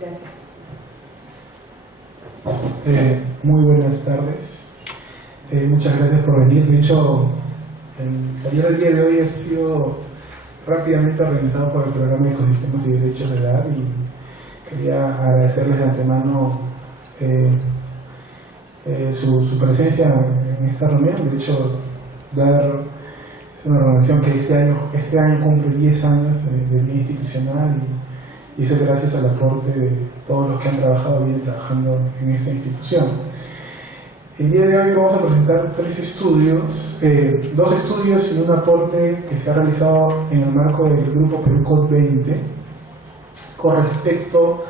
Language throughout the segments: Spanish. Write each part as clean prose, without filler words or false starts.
Gracias. Muy buenas tardes. Muchas gracias por venir. De hecho, el taller del día de hoy ha sido rápidamente organizado por el Programa de Ecosistemas y Derechos de la AR, y quería agradecerles de antemano su presencia en esta reunión. De hecho, DAR es una organización que este año cumple 10 años de vida institucional, y eso gracias al aporte de todos los que han trabajado, vienen trabajando en esta institución. El día de hoy vamos a presentar 3 estudios, 2 estudios y un aporte que se ha realizado en el marco del grupo Perú COD 20 con respecto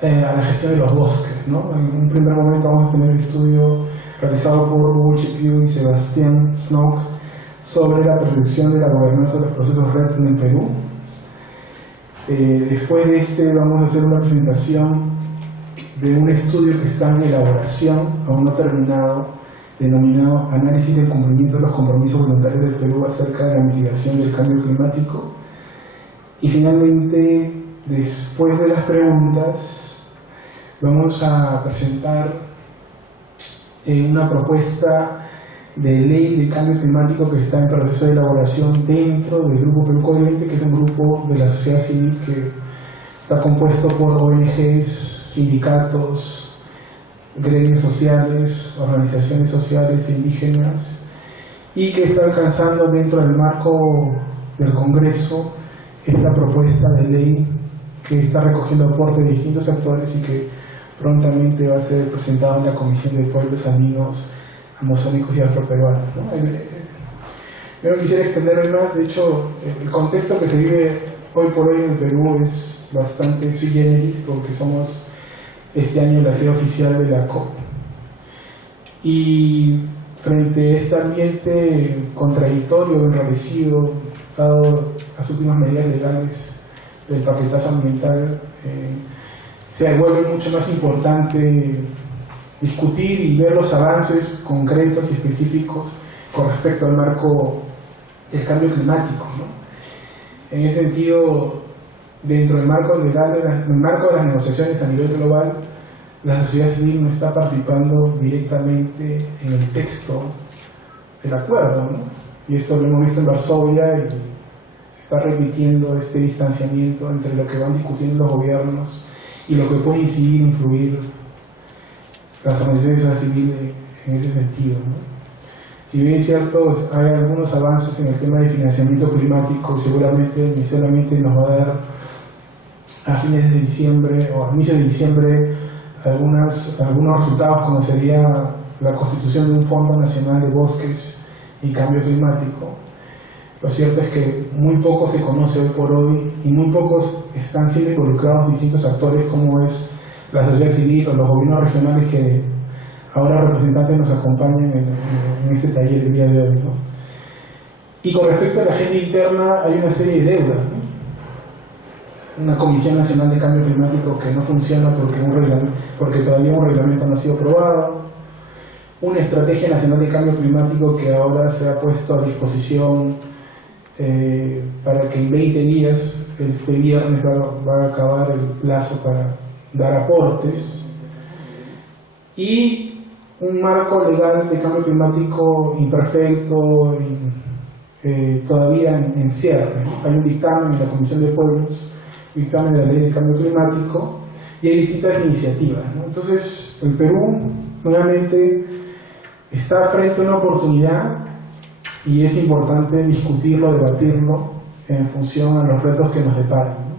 a la gestión de los bosques, ¿no? En un primer momento vamos a tener el estudio realizado por Hugo Chipiu y Sebastián Snook sobre la percepción de la gobernanza de los procesos RED en el Perú. Después de este vamos a hacer una presentación de un estudio que está en elaboración, aún no terminado, denominado Análisis del cumplimiento de los compromisos voluntarios del Perú acerca de la mitigación del cambio climático. Y finalmente, después de las preguntas, vamos a presentar una propuesta de ley de cambio climático que está en proceso de elaboración dentro del Grupo Perú COD 20, que es un grupo de la sociedad civil que está compuesto por ONGs, sindicatos, gremios sociales, organizaciones sociales e indígenas, y que está alcanzando dentro del marco del Congreso esta propuesta de ley que está recogiendo aportes de distintos actores y que prontamente va a ser presentado en la Comisión de Pueblos Andinos, Amazónicos y Afroperuanos, ¿no? Yo no quisiera extenderme más. De hecho, el contexto que se vive hoy por hoy en el Perú es bastante sui generis, porque somos este año la sede oficial de la COP. Y frente a este ambiente contradictorio, enrarecido, dado las últimas medidas legales del paquetazo ambiental, se vuelve mucho más importante discutir y ver los avances concretos y específicos con respecto al marco del cambio climático, ¿no? En ese sentido, dentro del marco legal, el marco de las negociaciones a nivel global, la sociedad civil no está participando directamente en el texto del acuerdo, ¿no? Y esto lo hemos visto en Varsovia, y se está repitiendo este distanciamiento entre lo que van discutiendo los gobiernos y lo que puede incidir e influir las organizaciones de la sociedad civil en ese sentido, ¿no? Si bien es cierto, hay algunos avances en el tema de financiamiento climático, seguramente el Ministerio del Ambiente nos va a dar a fines de diciembre o a inicios de diciembre algunos resultados, como sería la constitución de un Fondo Nacional de Bosques y Cambio Climático. Lo cierto es que muy poco se conoce hoy por hoy, y muy pocos están siendo involucrados distintos actores, como es la sociedad civil o los gobiernos regionales, que ahora representantes nos acompañan en este taller el día de hoy, ¿no? Y con respecto a la agenda interna, hay una serie de deudas, ¿no? Una Comisión Nacional de Cambio Climático que no funciona porque todavía un reglamento no ha sido aprobado, una Estrategia Nacional de Cambio Climático que ahora se ha puesto a disposición para que en 20 días, este viernes, va a acabar el plazo para dar aportes, y un marco legal de cambio climático imperfecto y todavía en cierre. Hay un dictamen en la Comisión de Pueblos, dictamen de la Ley de Cambio Climático, y hay distintas iniciativas, ¿no? Entonces, el Perú nuevamente está frente a una oportunidad, y es importante discutirlo, debatirlo en función a los retos que nos deparan, ¿no?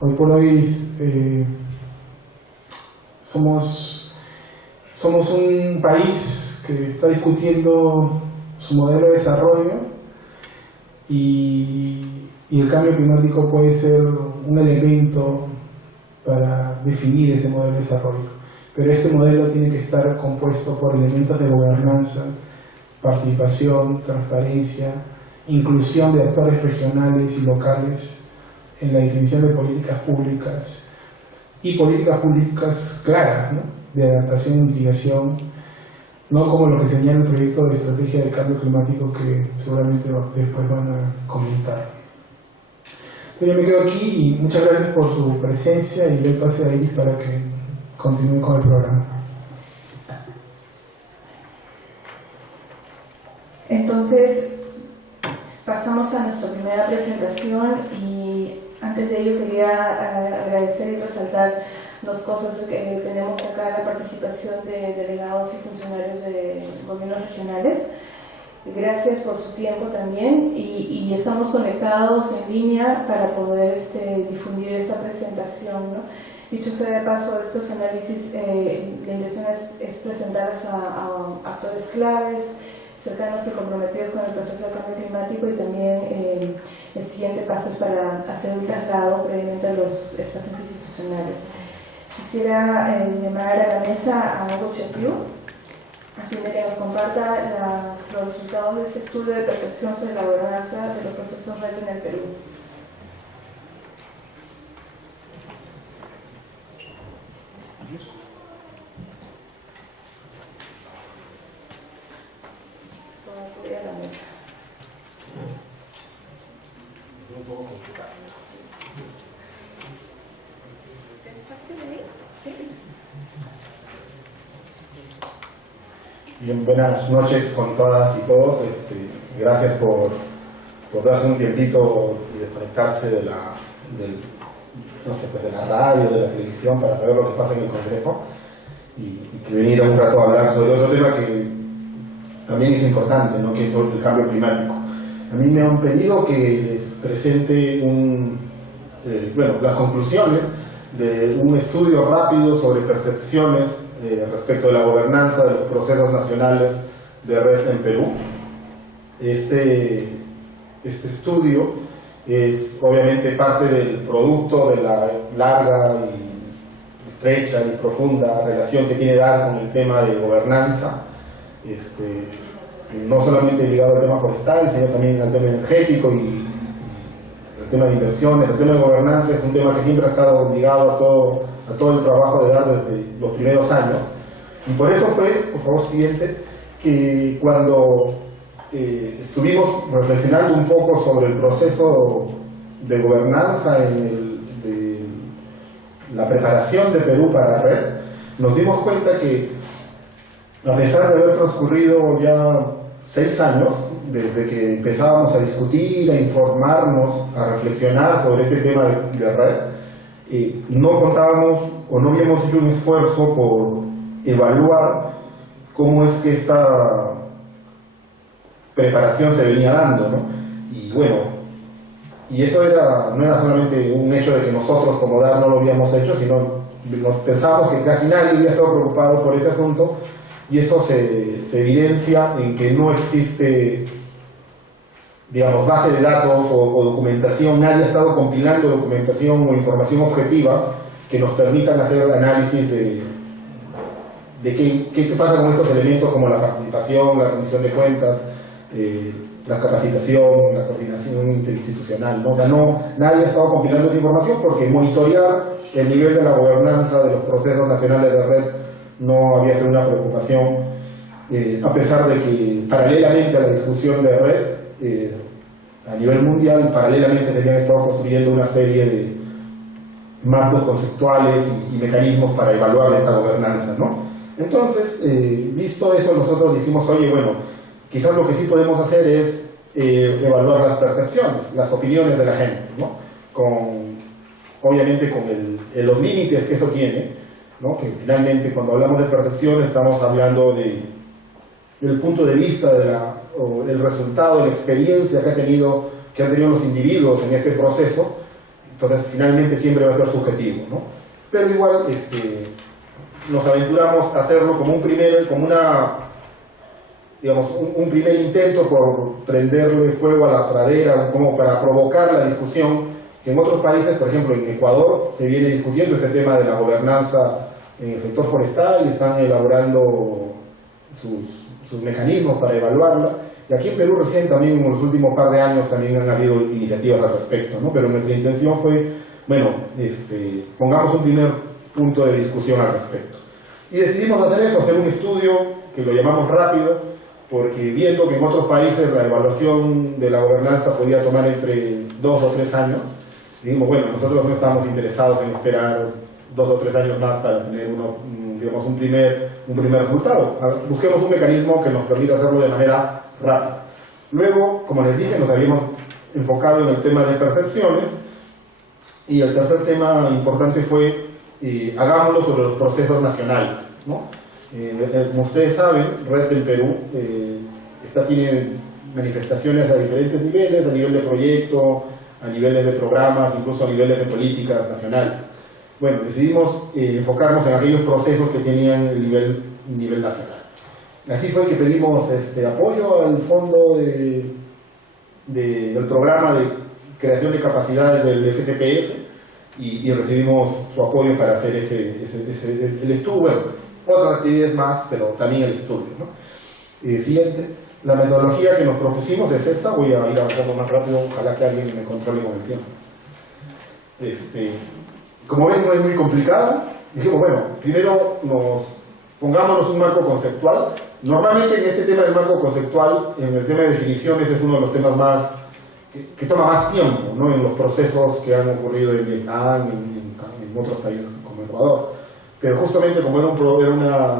Hoy por hoy somos un país que está discutiendo su modelo de desarrollo, y el cambio climático puede ser un elemento para definir ese modelo de desarrollo. Pero este modelo tiene que estar compuesto por elementos de gobernanza, participación, transparencia, inclusión de actores regionales y locales en la definición de políticas públicas, y políticas públicas claras, ¿no?, de adaptación y mitigación, no como lo que señala el proyecto de estrategia de cambio climático que seguramente después van a comentar. Yo me quedo aquí y muchas gracias por su presencia y doy pase a Iris para que continúe con el programa. Entonces, pasamos a nuestra primera presentación y antes de ello quería agradecer y resaltar dos cosas que tenemos acá, la participación de delegados y funcionarios de gobiernos regionales. Gracias por su tiempo también y estamos conectados en línea para poder difundir esta presentación, ¿no? Dicho sea de paso, estos análisis, la intención es presentarlas a actores claves, cercanos y comprometidos con el proceso de cambio climático y también el siguiente paso es para hacer un traslado previamente a los espacios institucionales. Quisiera llamar a la mesa a Hugo Chepiu a fin de que nos comparta los resultados de este estudio de percepción sobre la gobernanza de los procesos RED en el Perú. Bien, buenas noches con todas y todos. Gracias por darse un tiempito y desconectarse de la radio, de la televisión para saber lo que pasa en el Congreso y que venir un rato a hablar sobre otro tema que también es importante, ¿no? Que es sobre el cambio climático. A mí me han pedido que les presente las conclusiones de un estudio rápido sobre percepciones respecto de la gobernanza de los procesos nacionales de RED en Perú. Este estudio es obviamente parte del producto de la larga y estrecha y profunda relación que tiene DAR con el tema de gobernanza, no solamente ligado al tema forestal, sino también al tema energético y el tema de inversiones. El tema de gobernanza es un tema que siempre ha estado ligado a todo el trabajo de DAR desde los primeros años. Y por eso fue, por favor, siguiente, que cuando estuvimos reflexionando un poco sobre el proceso de gobernanza de la preparación de Perú para RED, nos dimos cuenta que a pesar de haber transcurrido ya 6 años desde que empezábamos a discutir, a informarnos, a reflexionar sobre este tema de RED, no contábamos o no habíamos hecho un esfuerzo por evaluar cómo es que esta preparación se venía dando, ¿no? Y bueno, y eso no era solamente un hecho de que nosotros como DAR no lo habíamos hecho, sino pensábamos que casi nadie había estado preocupado por ese asunto, y eso se evidencia en que no existe, digamos, base de datos o documentación. Nadie ha estado compilando documentación o información objetiva que nos permitan hacer análisis de qué pasa con estos elementos como la participación, la rendición de cuentas, la capacitación, la coordinación interinstitucional, ¿no? O sea, nadie ha estado compilando esa información porque monitorear el nivel de la gobernanza de los procesos nacionales de RED no había sido una preocupación, a pesar de que paralelamente a la discusión de RED, a nivel mundial, paralelamente se habían estado construyendo una serie de marcos conceptuales y mecanismos para evaluar esta gobernanza, ¿no? Entonces, visto eso, nosotros dijimos, oye, bueno, quizás lo que sí podemos hacer es evaluar las percepciones, las opiniones de la gente, ¿no? Obviamente con los límites que eso tiene, ¿no? Que finalmente cuando hablamos de percepción estamos hablando del punto de vista o el resultado de la experiencia que han tenido los individuos en este proceso. Entonces finalmente siempre va a ser subjetivo, ¿no? Pero igual nos aventuramos a hacerlo como un primer intento por prenderle fuego a la pradera, como para provocar la discusión que en otros países, por ejemplo en Ecuador, se viene discutiendo ese tema de la gobernanza en el sector forestal y están elaborando sus mecanismos para evaluarla. Y aquí en Perú recién también en los últimos par de años también han habido iniciativas al respecto, ¿no? Pero nuestra intención fue, bueno, pongamos un primer punto de discusión al respecto. Y decidimos hacer eso, hacer un estudio que lo llamamos rápido, porque viendo que en otros países la evaluación de la gobernanza podía tomar entre 2 o 3 años, dijimos, bueno, nosotros no estamos interesados en esperar 2 o 3 años más para tener digamos, un primer resultado. Busquemos un mecanismo que nos permita hacerlo de manera rápida. Luego, como les dije, nos habíamos enfocado en el tema de percepciones, y el tercer tema importante fue hagámoslo sobre los procesos nacionales, ¿no? Como ustedes saben, Red del Perú tiene manifestaciones a diferentes niveles, a nivel de proyecto, a niveles de programas, incluso a niveles de políticas nacionales. Bueno, decidimos enfocarnos en aquellos procesos que tenían el nivel nacional. Así fue que pedimos apoyo al fondo del programa de creación de capacidades del FCPS y recibimos su apoyo para hacer el estudio. Bueno, otras actividades más, pero también el estudio, ¿no? Siguiente. La metodología que nos propusimos es esta. Voy a ir un poco más rápido, ojalá que alguien me controle con el tiempo. Como ven, no es muy complicado. Dijimos, bueno, primero pongámonos un marco conceptual. Normalmente en este tema del marco conceptual, en el tema de definiciones, es uno de los temas más que toma más tiempo, ¿no? En los procesos que han ocurrido en Vietnam, en otros países como Ecuador. Pero justamente como era una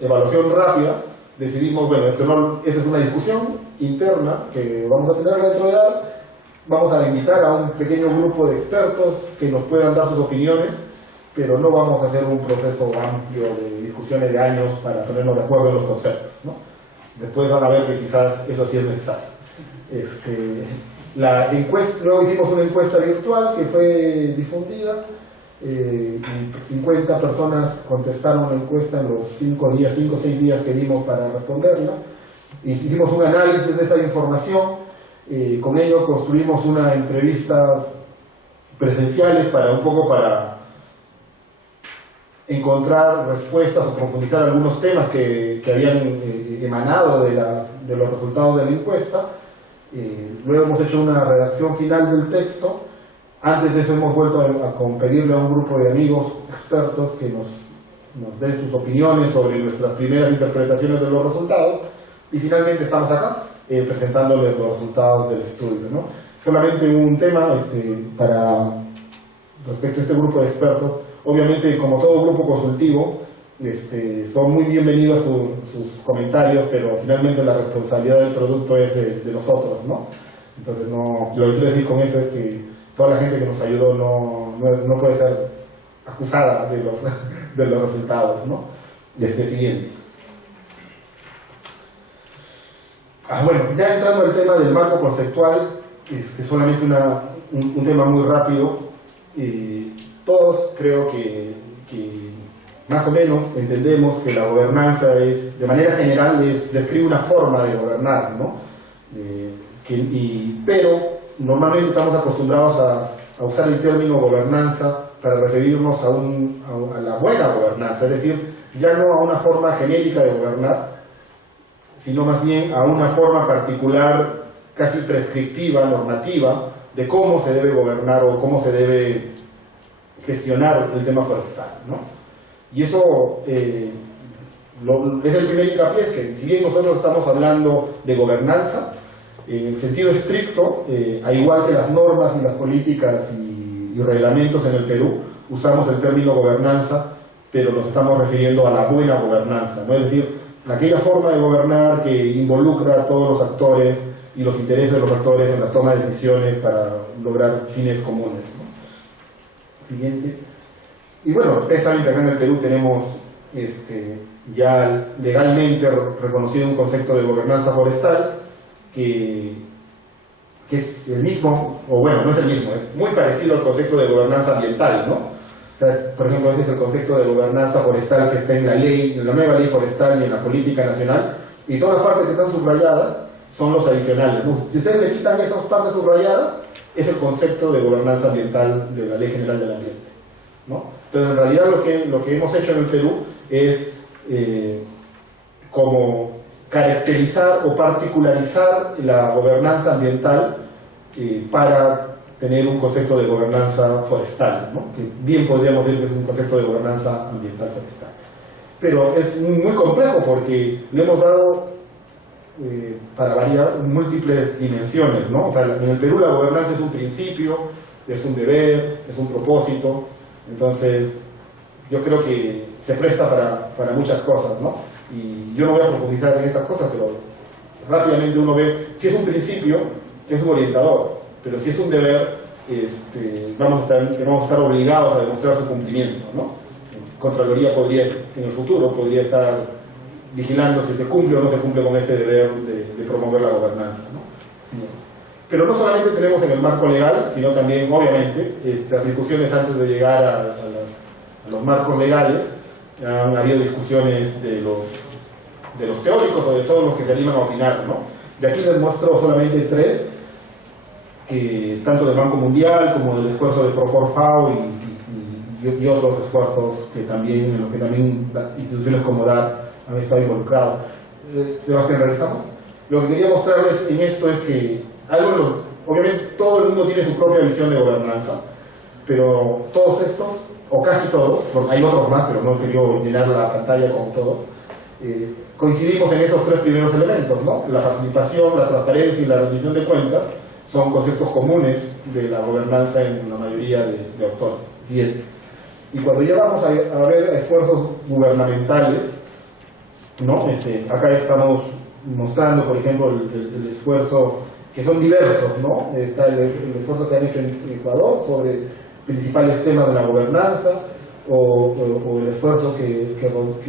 evaluación rápida, decidimos, bueno, esta es una discusión interna que vamos a tener dentro de ARC. Vamos a invitar a un pequeño grupo de expertos que nos puedan dar sus opiniones, pero no vamos a hacer un proceso amplio de discusiones de años para ponernos de acuerdo en los conceptos, ¿no? Después van a ver que quizás eso sí es necesario. Luego hicimos una encuesta virtual que fue difundida. 50 personas contestaron la encuesta en los 5 o 6 días que dimos para responderla. Hicimos un análisis de esa información. Con ello construimos una entrevista presenciales para encontrar respuestas o profundizar algunos temas que habían emanado de los resultados de la encuesta. Luego hemos hecho una redacción final del texto. Antes de eso hemos vuelto a pedirle a un grupo de amigos expertos que nos den sus opiniones sobre nuestras primeras interpretaciones de los resultados, y finalmente estamos acá presentándoles los resultados del estudio, ¿no? Solamente un tema respecto a este grupo de expertos. Obviamente, como todo grupo consultivo, son muy bienvenidos sus comentarios, pero finalmente la responsabilidad del producto es de nosotros, ¿no? Entonces, lo que quiero decir con eso es que toda la gente que nos ayudó no puede ser acusada de los resultados, ¿no? Siguiente. Bueno, ya entrando al tema del marco conceptual, solamente un tema muy rápido. Todos creo que más o menos entendemos que la gobernanza de manera general, describe una forma de gobernar, ¿no? Pero normalmente estamos acostumbrados a usar el término gobernanza para referirnos a la buena gobernanza, es decir, ya no a una forma genérica de gobernar, sino más bien a una forma particular, casi prescriptiva, normativa, de cómo se debe gobernar o cómo se debe gestionar el tema forestal, ¿no? Y eso es el primer hincapié, es que si bien nosotros estamos hablando de gobernanza, en el sentido estricto, al igual que las normas y las políticas y reglamentos en el Perú, usamos el término gobernanza, pero nos estamos refiriendo a la buena gobernanza, ¿no? Es decir, aquella forma de gobernar que involucra a todos los actores y los intereses de los actores en la toma de decisiones para lograr fines comunes, ¿no? Siguiente. Y bueno, ustedes saben que acá en el Perú tenemos ya legalmente reconocido un concepto de gobernanza forestal que es el mismo, o bueno, no es el mismo, es muy parecido al concepto de gobernanza ambiental, ¿no? O sea, por ejemplo, ese es el concepto de gobernanza forestal que está en la nueva ley forestal y en la política nacional, y todas las partes que están subrayadas son los adicionales, ¿no? Si ustedes le quitan esas partes subrayadas, es el concepto de gobernanza ambiental de la Ley General del Ambiente, ¿no? Entonces, en realidad lo que hemos hecho en el Perú es como caracterizar o particularizar la gobernanza ambiental para tener un concepto de gobernanza forestal, ¿no? Que bien podríamos decir que es un concepto de gobernanza ambiental forestal. Pero es muy complejo porque le hemos dado, para variar, múltiples dimensiones, ¿no? O sea, en el Perú la gobernanza es un principio, es un deber, es un propósito. Entonces, yo creo que se presta para muchas cosas, ¿no? Y yo no voy a profundizar en estas cosas, pero rápidamente uno ve, si es un principio, es un orientador, pero si es un deber, vamos a estar obligados a demostrar su cumplimiento, ¿no? Contraloría podría, en el futuro, podría estar vigilando si se cumple o no se cumple con este deber de promover la gobernanza, ¿no? Sí. Pero no solamente tenemos en el marco legal, sino también, obviamente, las discusiones antes de llegar a los marcos legales. Han habido discusiones de los teóricos o de todos los que se animan a opinar, ¿no? De aquí les muestro solamente tres, tanto del Banco Mundial como del esfuerzo de Profor-FAO y otros esfuerzos en los que también instituciones como DAR han estado involucrados. Sebastián, ¿realizamos? Lo que quería mostrarles en esto es que obviamente todo el mundo tiene su propia visión de gobernanza, pero todos estos, o casi todos, porque hay otros más, pero no quiero llenar la pantalla con todos, coincidimos en estos tres primeros elementos, ¿no? La participación, la transparencia y la rendición de cuentas son conceptos comunes de la gobernanza en la mayoría de autores. Bien. Y cuando ya vamos a ver esfuerzos gubernamentales, ¿no? Acá estamos mostrando, por ejemplo, el esfuerzo, que son diversos, ¿no? Está el esfuerzo que han hecho en Ecuador sobre principales temas de la gobernanza, o el esfuerzo que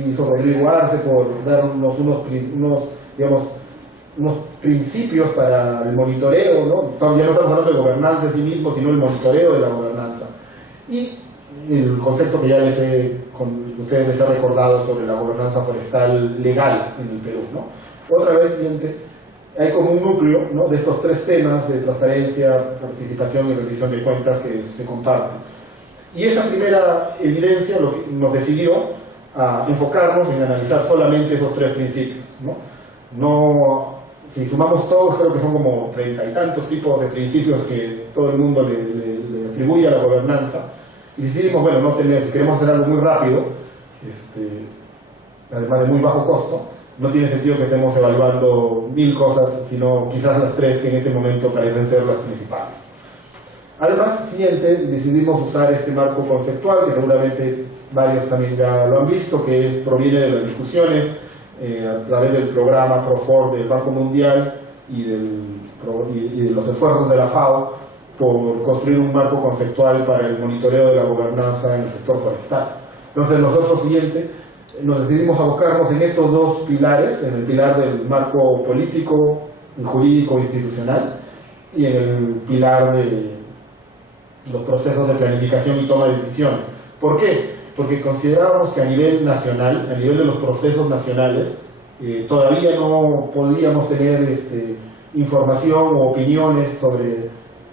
hizo Rodrigo Arce por darnos unos principios para el monitoreo, ¿no? Ya no estamos hablando de gobernanza en sí mismo, sino el monitoreo de la gobernanza. Y el concepto que ya ustedes les he recordado sobre la gobernanza forestal legal en el Perú, ¿no? Otra vez, siguiente, hay como un núcleo, ¿no?, de estos tres temas de transparencia, participación y rendición de cuentas que se comparten. Y esa primera evidencia nos decidió a enfocarnos en analizar solamente esos tres principios, ¿no? Si sumamos todos, creo que son como 30 y tantos tipos de principios que todo el mundo le atribuye a la gobernanza. Y decidimos, bueno, si queremos hacer algo muy rápido, además de muy bajo costo, no tiene sentido que estemos evaluando 1000 cosas, sino quizás las tres que en este momento parecen ser las principales. Además, siguiente, decidimos usar este marco conceptual, que seguramente varios también ya lo han visto, que proviene de las discusiones a través del programa Profor del Banco Mundial y de los esfuerzos de la FAO por construir un marco conceptual para el monitoreo de la gobernanza en el sector forestal. Entonces nosotros, siguiente, nos decidimos abocarnos en estos dos pilares, en el pilar del marco político, jurídico, institucional, y en el pilar de los procesos de planificación y toma de decisiones. ¿Por qué? Porque considerábamos que a nivel nacional, a nivel de los procesos nacionales, todavía no podíamos tener información o opiniones sobre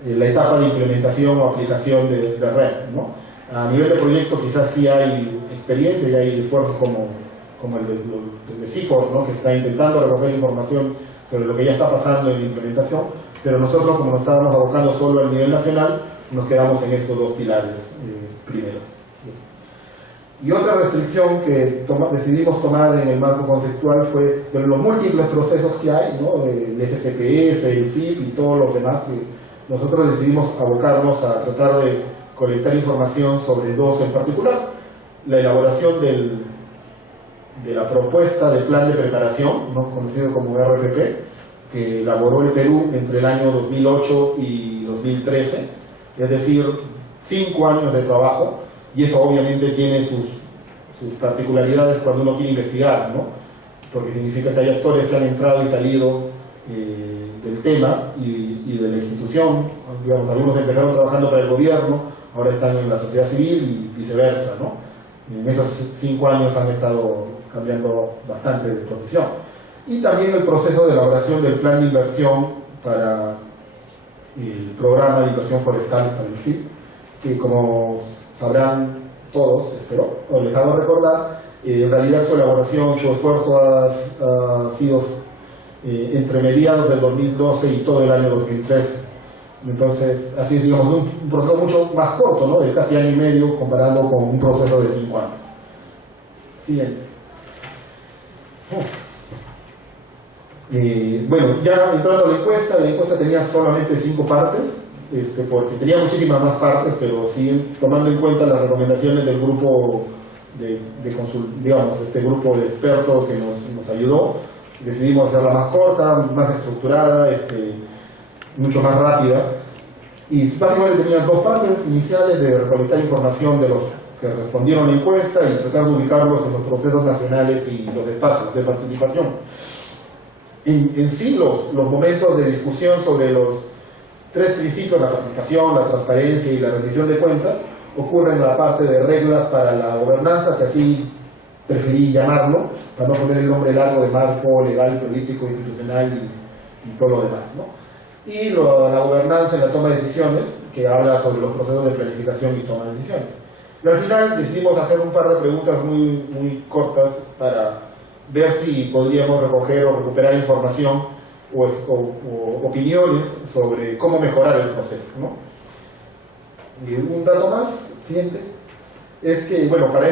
la etapa de implementación o aplicación de red, ¿no? A nivel de proyecto quizás sí hay experiencia y hay esfuerzos como el de CIFOR, ¿no?, que está intentando recoger información sobre lo que ya está pasando en la implementación, pero nosotros, como nos estábamos abocando solo al nivel nacional, nos quedamos en estos dos pilares primeros. Y otra restricción que decidimos tomar en el marco conceptual fue de los múltiples procesos que hay, ¿no?, el FCPF, el FIP y todos los demás, que nosotros decidimos abocarnos a tratar de colectar información sobre dos en particular: la elaboración de la propuesta de plan de preparación, ¿no?, conocido como RPP, que elaboró el Perú entre el año 2008 y 2013, es decir, 5 años de trabajo, y eso obviamente tiene sus particularidades cuando uno quiere investigar, ¿no?, porque significa que hay actores que han entrado y salido del tema y de la institución. Digamos, algunos empezaron trabajando para el gobierno, ahora están en la sociedad civil y viceversa, ¿no? En esos 5 años han estado cambiando bastante de posición. Y también el proceso de elaboración del plan de inversión para el programa de inversión forestal para el FIP, que, como sabrán todos, espero, o les hago recordar, en realidad su elaboración, su esfuerzo ha sido entre mediados del 2012 y todo el año 2013. Entonces, así, digamos, un proceso mucho más corto, ¿no?, de casi año y medio, comparando con un proceso de 5 años. Siguiente. Bueno, ya entrando a la encuesta tenía solamente 5 partes. porque tenía muchísimas más partes, pero sí tomando en cuenta las recomendaciones del grupo este grupo de expertos que nos ayudó, decidimos hacerla más corta, más estructurada, mucho más rápida, y básicamente tenía dos partes iniciales de recolectar información de los que respondieron a la encuesta y tratar de ubicarlos en los procesos nacionales y los espacios de participación. En sí, los momentos de discusión sobre los tres principios, la participación, la transparencia y la rendición de cuentas, ocurren en la parte de reglas para la gobernanza, que así preferí llamarlo, para no poner el nombre largo de marco legal, político, institucional y todo lo demás, ¿no? Y la gobernanza en la toma de decisiones, que habla sobre los procesos de planificación y toma de decisiones. Y al final decidimos hacer un par de preguntas muy cortas para ver si podríamos recoger o recuperar información o opiniones sobre cómo mejorar el proceso, ¿no? Y un dato más, siguiente, es que, bueno, para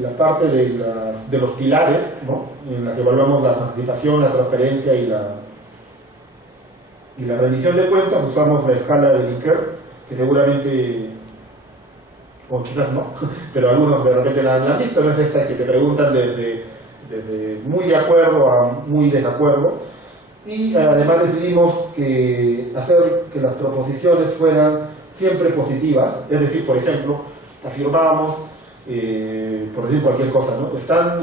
la parte de los pilares, ¿no?, en la que evaluamos la participación, la transparencia y la rendición de cuentas, usamos la escala de Likert, que seguramente, o quizás no, pero algunos de repente la han visto, no es esta que te preguntan desde muy de acuerdo a muy desacuerdo, y además decidimos hacer que las proposiciones fueran siempre positivas, es decir, por ejemplo, afirmábamos, por decir cualquier cosa, ¿no?,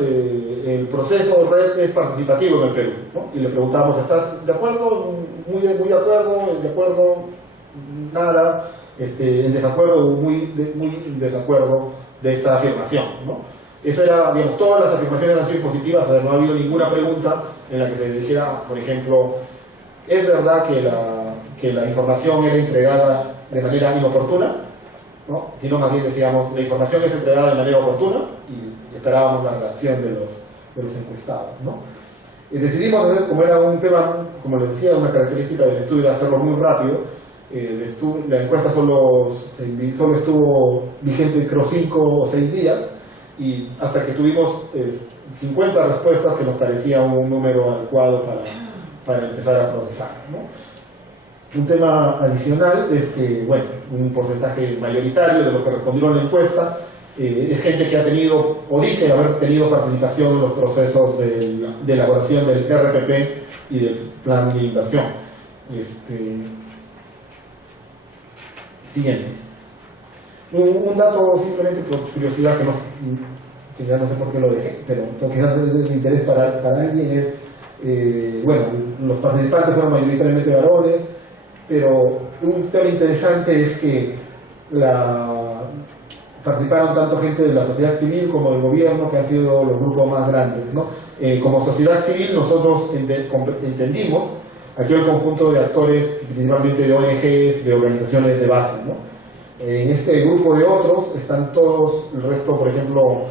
el proceso red es participativo en el Perú, ¿no?, y le preguntamos, ¿estás de acuerdo? Muy de acuerdo, nada, en desacuerdo, muy en desacuerdo de esta afirmación, ¿no? Eso era, digamos, todas las afirmaciones han sido positivas, no ha habido ninguna pregunta en la que se dijera, por ejemplo, ¿es verdad que la información era entregada de manera inoportuna?, ¿no? Sino más bien decíamos, la información es entregada de manera oportuna, y esperábamos la reacción de los encuestados, ¿no? Y decidimos hacer, como era un tema, como les decía, una característica del estudio era hacerlo muy rápido. La encuesta solo estuvo vigente, creo, 5 o 6 días, y hasta que tuvimos 50 respuestas, que nos parecía un número adecuado para empezar a procesar, ¿no? Un tema adicional es que, bueno, un porcentaje mayoritario de los que respondieron a la encuesta es gente que ha tenido, o dice haber tenido participación en los procesos de elaboración del RPP y del plan de inversión. Siguiente. Un dato simplemente por curiosidad que ya no sé por qué lo dejé, pero quizás es de interés para alguien, es, bueno, los participantes fueron mayoritariamente varones, pero un tema interesante es que participaron tanto gente de la sociedad civil como del gobierno, que han sido los grupos más grandes, ¿no? Como sociedad civil nosotros entendimos aquel conjunto de actores, principalmente de ONGs, de organizaciones de base, ¿no? En este grupo de otros están todos, el resto, por ejemplo,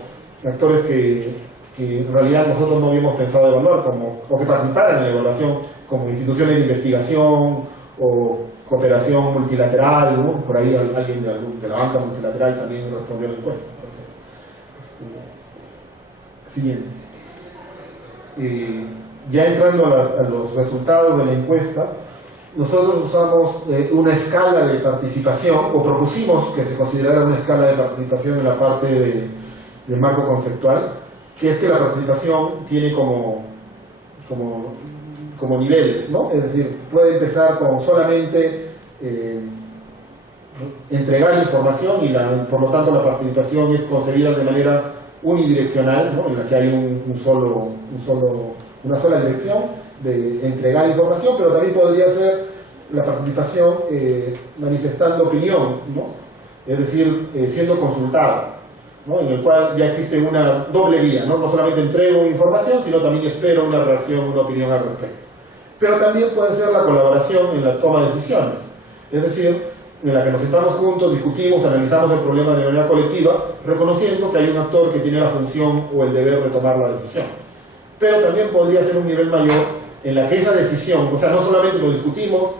actores que en realidad nosotros no habíamos pensado evaluar, o que participaran en la evaluación, como instituciones de investigación o cooperación multilateral, ¿no? Por ahí alguien de la banca multilateral también respondió a la encuesta. Siguiente. Ya entrando a los resultados de la encuesta, nosotros usamos una escala de participación, o propusimos que se considerara una escala de participación en la parte del marco conceptual, que es que la participación tiene como niveles, ¿no? Es decir, puede empezar con solamente entregar información, y por lo tanto la participación es concebida de manera unidireccional, ¿no?, en la que hay una sola dirección de entregar información, pero también podría ser la participación manifestando opinión, ¿no?, es decir, siendo consultado, ¿no?, en el cual ya existe una doble vía, ¿no? No solamente entrego información, sino también espero una reacción, una opinión al respecto. Pero también puede ser la colaboración en la toma de decisiones, es decir, en la que nos sentamos juntos, discutimos, analizamos el problema de manera colectiva, reconociendo que hay un actor que tiene la función o el deber de tomar la decisión. Pero también podría ser un nivel mayor en la que esa decisión, o sea, no solamente lo discutimos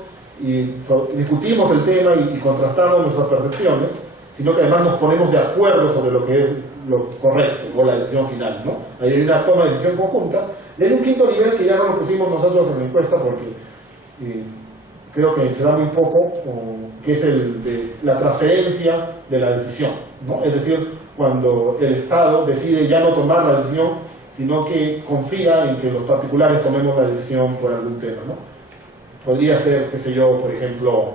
el tema y contrastamos nuestras percepciones, sino que además nos ponemos de acuerdo sobre lo que es lo correcto, o la decisión final, ¿no? Ahí hay una toma de decisión conjunta. Y hay un quinto nivel que ya no lo pusimos nosotros en la encuesta porque creo que se da muy poco, que es el de la transferencia de la decisión, ¿no? Es decir, cuando el Estado decide ya no tomar la decisión, sino que confía en que los particulares tomemos la decisión por algún tema, ¿no? Podría ser, qué sé yo, por ejemplo,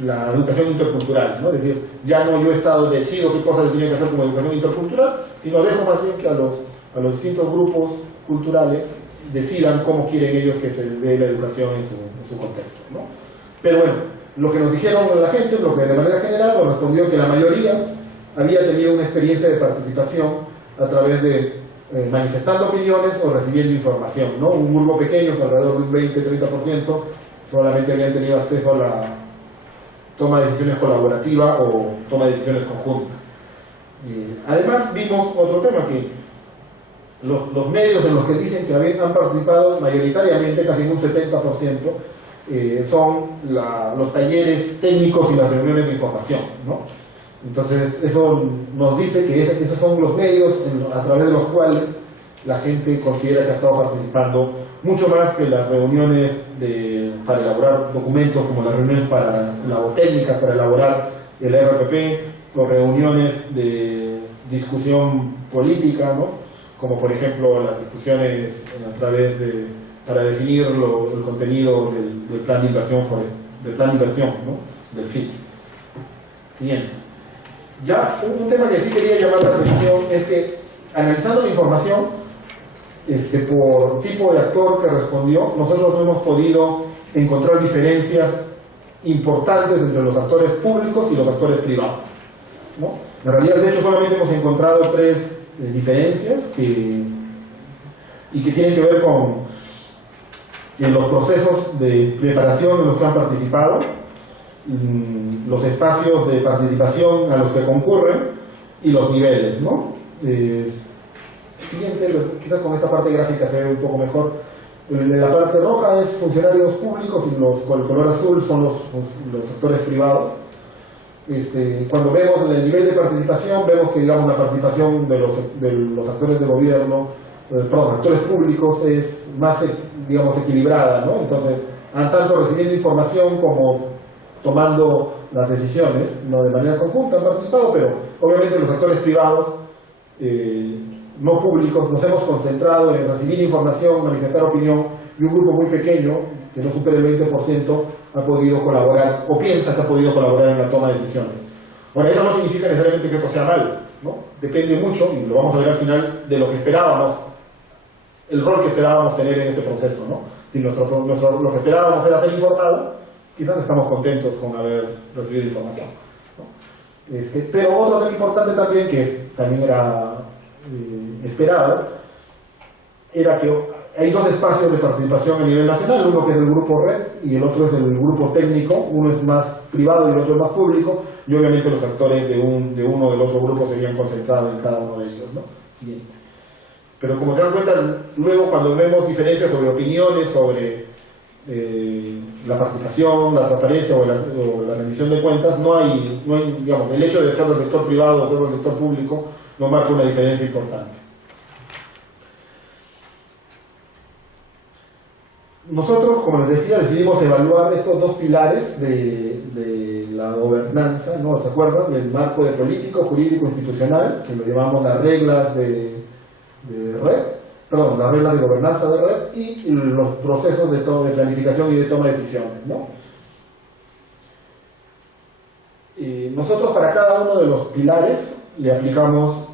la educación intercultural, ¿no? Es decir, ya no yo Estado decido qué cosas se tienen que hacer como educación intercultural, sino dejo más bien que a los distintos grupos culturales decidan cómo quieren ellos que se dé la educación en su contexto, ¿no? Pero bueno, lo que nos dijeron la gente, lo que de manera general nos respondió que la mayoría había tenido una experiencia de participación a través de manifestando opiniones o recibiendo información, ¿no? Un grupo pequeño, alrededor de un 20-30%, solamente habían tenido acceso a la toma de decisiones colaborativa o toma de decisiones conjunta. Además vimos otro tema, que los medios en los que dicen que han participado mayoritariamente, casi un 70%, son los talleres técnicos y las reuniones de información, ¿no? Entonces eso nos dice que esos son los medios a través de los cuales la gente considera que ha estado participando mucho más que las reuniones para elaborar documentos, como las reuniones técnicas para elaborar el RPP, o reuniones de discusión política, ¿no? Como por ejemplo las discusiones a través para definir el contenido del plan de inversión, ¿no? Del FIT. Siguiente. Ya un tema que sí quería llamar la atención es que, analizando la información por tipo de actor que respondió, nosotros no hemos podido encontrar diferencias importantes entre los actores públicos y los actores privados, ¿no? En realidad, de hecho, solamente hemos encontrado 3 diferencias y que tienen que ver con los procesos de preparación en los que han participado, los espacios de participación a los que concurren y los niveles, ¿no? Siguiente, quizás con esta parte gráfica se ve un poco mejor. La parte roja es funcionarios públicos y con el color azul son los sectores privados. Cuando vemos el nivel de participación, vemos que, digamos, la participación de los actores de gobierno, actores públicos, es más, digamos, equilibrada, ¿no? Entonces, tanto recibiendo información como tomando las decisiones, no de manera conjunta han participado, pero obviamente los actores privados no públicos nos hemos concentrado en recibir información, manifestar opinión, y un grupo muy pequeño, que no supera el 20%, ha podido colaborar o piensa que ha podido colaborar en la toma de decisiones. Ahora, eso no significa necesariamente que esto sea malo, ¿no? Depende mucho, y lo vamos a ver al final, de lo que esperábamos, el rol que esperábamos tener en este proceso, ¿no? Si lo que esperábamos era ser informado, quizás estamos contentos con haber recibido información, ¿no? Pero otro tema importante también, que también era esperado, era que hay 2 espacios de participación a nivel nacional, uno que es el grupo red y el otro es el grupo técnico, uno es más privado y el otro es más público, y obviamente los actores de uno o del otro grupo se habían concentrado en cada uno de ellos, ¿no? Siguiente. Pero como se dan cuenta, luego cuando vemos diferencias sobre opiniones, sobre la participación, la transparencia o la rendición de cuentas, no hay, digamos, el hecho de ser del sector privado o ser del sector público no marca una diferencia importante. Nosotros, como les decía, decidimos evaluar estos 2 pilares de la gobernanza, ¿no? ¿Se acuerdan? El marco de político, jurídico, institucional, que lo llamamos las reglas de red, perdón, las reglas de gobernanza de red, y los procesos de planificación y de toma de decisiones, ¿no? Nosotros para cada uno de los pilares le aplicamos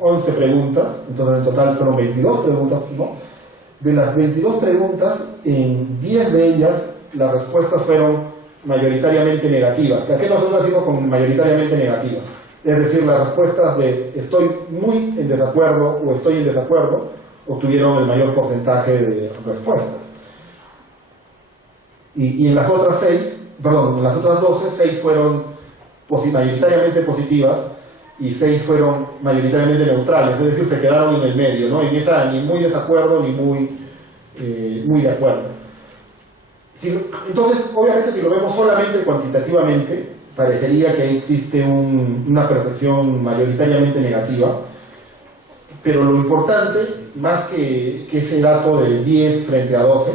11 preguntas, entonces en total fueron 22 preguntas, ¿no? De las 22 preguntas, en 10 de ellas las respuestas fueron mayoritariamente negativas. ¿A qué nosotros decimos con mayoritariamente negativas? Es decir, las respuestas de estoy muy en desacuerdo o estoy en desacuerdo obtuvieron el mayor porcentaje de respuestas. Y en las otras 12, 6 fueron mayoritariamente positivas y 6 fueron mayoritariamente neutrales, es decir, se quedaron en el medio, ¿no? En esa ni muy desacuerdo ni muy de acuerdo. Entonces, obviamente, si lo vemos solamente cuantitativamente, parecería que existe una percepción mayoritariamente negativa, pero lo importante, más que ese dato de 10 frente a 12,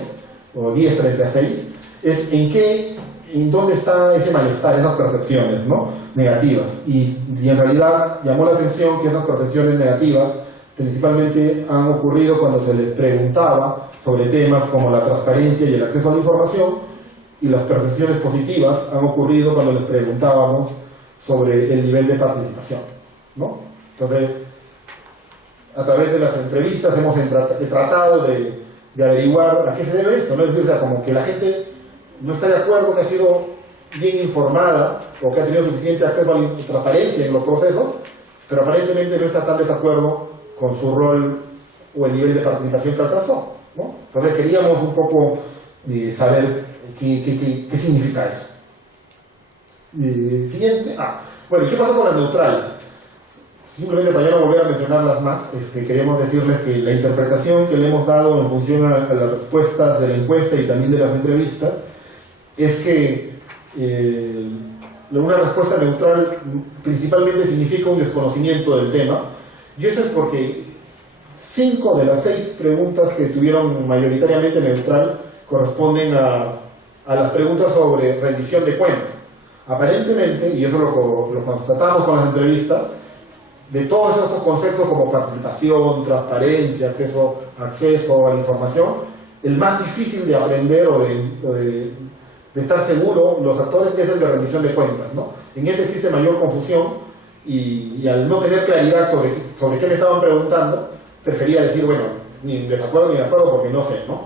o 10 frente a 6, es en dónde está ese malestar, esas percepciones, ¿no?, negativas. Y en realidad llamó la atención que esas percepciones negativas principalmente han ocurrido cuando se les preguntaba sobre temas como la transparencia y el acceso a la información, y las percepciones positivas han ocurrido cuando les preguntábamos sobre el nivel de participación, ¿no? Entonces, a través de las entrevistas hemos tratado de averiguar a qué se debe esto, ¿no? Es decir, o sea, como que la gente no está de acuerdo, que ha sido bien informada o que ha tenido suficiente acceso a la transparencia en los procesos, pero aparentemente no está tan de desacuerdo con su rol o el nivel de participación que alcanzó, ¿no? Entonces queríamos un poco saber qué significa eso. Siguiente. Bueno, ¿y qué pasa con las neutrales? Simplemente para ya no volver a mencionarlas más, queremos decirles que la interpretación que le hemos dado en función a las respuestas de la encuesta y también de las entrevistas es que una respuesta neutral principalmente significa un desconocimiento del tema, y eso es porque 5 de las 6 preguntas que estuvieron mayoritariamente neutral corresponden a las preguntas sobre rendición de cuentas. Aparentemente, y eso lo constatamos con las entrevistas, de todos estos conceptos como participación, transparencia, acceso a la información, el más difícil de aprender o de estar seguro los actores es el de rendición de cuentas, ¿no? En ese existe mayor confusión y al no tener claridad sobre qué me estaban preguntando, prefería decir, bueno, ni de acuerdo ni de acuerdo porque no sé, ¿no?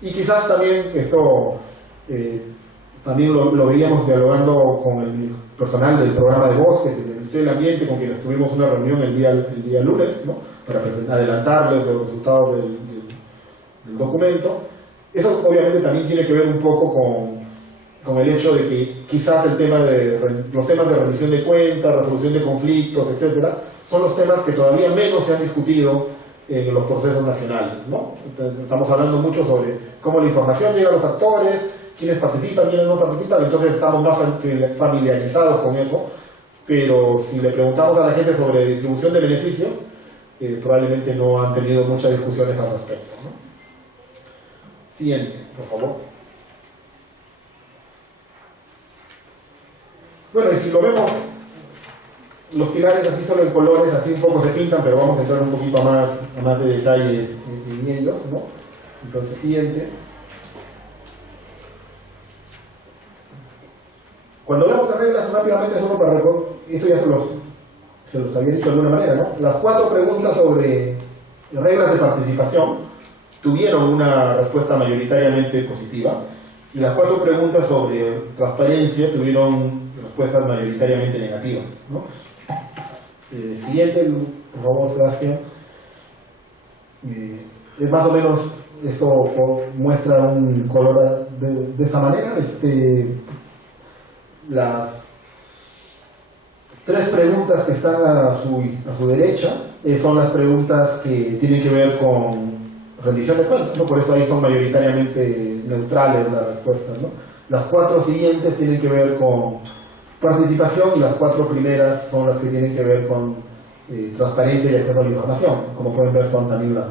Y quizás también esto también lo veíamos dialogando con el personal del programa de Bosques, del Ministerio del Ambiente, con quienes tuvimos una reunión el día lunes, ¿no?, para adelantarles los resultados del documento. Eso obviamente también tiene que ver un poco con el hecho de que quizás los temas de rendición de cuentas, resolución de conflictos, etcétera, son los temas que todavía menos se han discutido en los procesos nacionales, ¿no? Estamos hablando mucho sobre cómo la información llega a los actores, quiénes participan, quiénes no participan, entonces estamos más familiarizados con eso, pero si le preguntamos a la gente sobre distribución de beneficios, probablemente no han tenido muchas discusiones al respecto, ¿no? Siguiente, por favor. Bueno, y si lo vemos, los pilares así solo en colores, así un poco se pintan, pero vamos a entrar un poquito a más de detalles en ellos, ¿no? Entonces, siguiente. Cuando hablamos de reglas, rápidamente, solo para recordar, esto ya se los había dicho de alguna manera, ¿no? Las 4 preguntas sobre reglas de participación tuvieron una respuesta mayoritariamente positiva, y las 4 preguntas sobre transparencia tuvieron respuestas mayoritariamente negativas, ¿no? Siguiente, por favor, Sebastián. Es más o menos, eso muestra un color de esta manera. Las 3 preguntas que están a su derecha son las preguntas que tienen que ver con rendición de cuentas, ¿no? Por eso ahí son mayoritariamente neutrales las respuestas, ¿no? Las 4 siguientes tienen que ver con participación, y las 4 primeras son las que tienen que ver con transparencia y acceso a la información. Como pueden ver, son también las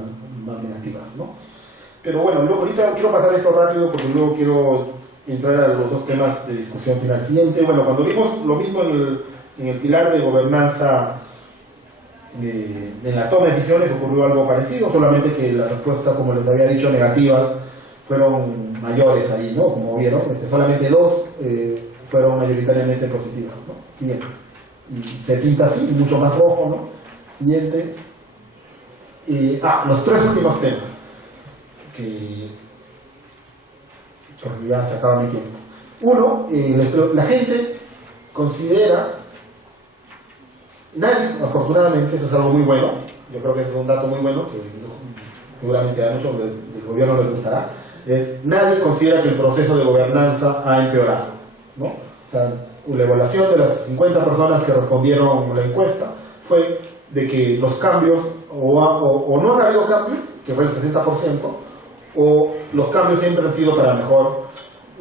más negativas, ¿no? Pero bueno, ahorita quiero pasar esto rápido porque luego quiero entrar a los 2 temas de discusión final. Siguiente, bueno, cuando vimos lo mismo en el pilar de gobernanza de la toma de decisiones, ocurrió algo parecido, solamente que las respuestas, como les había dicho, negativas fueron mayores ahí, ¿no? Como vieron, solamente 2 fueron mayoritariamente positivas, ¿no? Siguiente. Y se pinta así, mucho más rojo, ¿no? Siguiente. Los 3 últimos temas. Porque ya se acaba mi tiempo. Uno, la gente considera, nadie, afortunadamente, eso es algo muy bueno, yo creo que eso es un dato muy bueno, que seguramente a muchos del gobierno les gustará, nadie considera que el proceso de gobernanza ha empeorado, ¿no? O sea, la evaluación de las 50 personas que respondieron a la encuesta fue de que los cambios, o no han habido cambios, que fue el 60%, o los cambios siempre han sido para mejor.